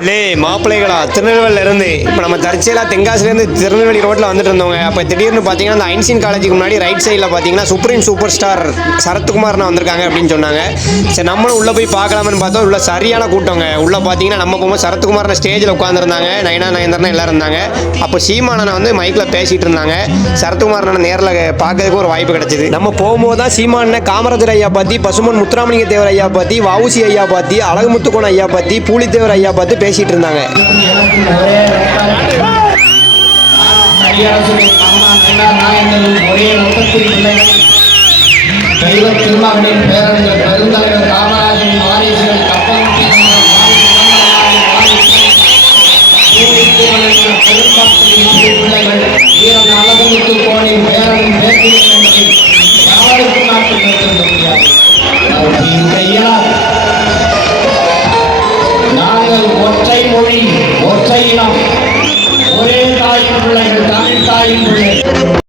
இல்லை மாப்பிள்ளைகளா திருநெல்வேலியிலேருந்து இப்போ நம்ம தற்செயலாக தென்காசிலேருந்து திருநெல்வேலி ரோட்டில் வந்துட்டு இருந்தவங்க. அப்போ திடீர்னு பார்த்தீங்கன்னா அந்த ஐன்ஸ்டீன் காலேஜுக்கு முன்னாடி ரைட் சைடில் பார்த்தீங்கன்னா சுப்ரீம் சூப்பர் ஸ்டார் சரத்குமார்னு வந்திருக்காங்க அப்படின்னு சொன்னாங்க. சரி நம்மளும் உள்ளே போய் பார்க்கலாம்னு பார்த்தோம். உள்ள சரியான கூட்டங்க. உள்ளே பார்த்தீங்கன்னா நம்ம போகும்போது சரத்குமார்னு ஸ்டேஜில் உட்காந்துருந்தாங்க. நயன்தாரா எல்லாரும் இருந்தாங்க. அப்போ சீமானனை வந்து மைக்கில் பேசிகிட்டு இருந்தாங்க. சரத்குமார் நேரில் பார்க்கறதுக்கு ஒரு வாய்ப்பு கிடைச்சிது. நம்ம போகும்போது தான் சீமானனை காமராஜர் ஐயா பற்றி, பசுமன் முத்துராமலிங்க தேவர் ஐயா பற்றி, வஉசி ஐயா பற்றி, அழகுமுத்துக்கோன் ஐயா பற்றி, பூலித்தேவர் ஐயா பற்றி பேசிட்டு இருந்தாங்க. திருமகனின் பேரன்கள் பெருந்தலைவர் காமராஜின் வாரிசுகள் பிள்ளைகள் வீரன் அழகுமுத்துக்கோனின் பேரன் பேத்திகள் யாருக்கும் நாட்டு பெற்றிருந்த முடியாது. நாங்கள் ஒற்றை மொழி, ஒற்றை இனம், ஒரே தாயின் பிள்ளைகள், தமிழ் தாயின் பிள்ளைகள்.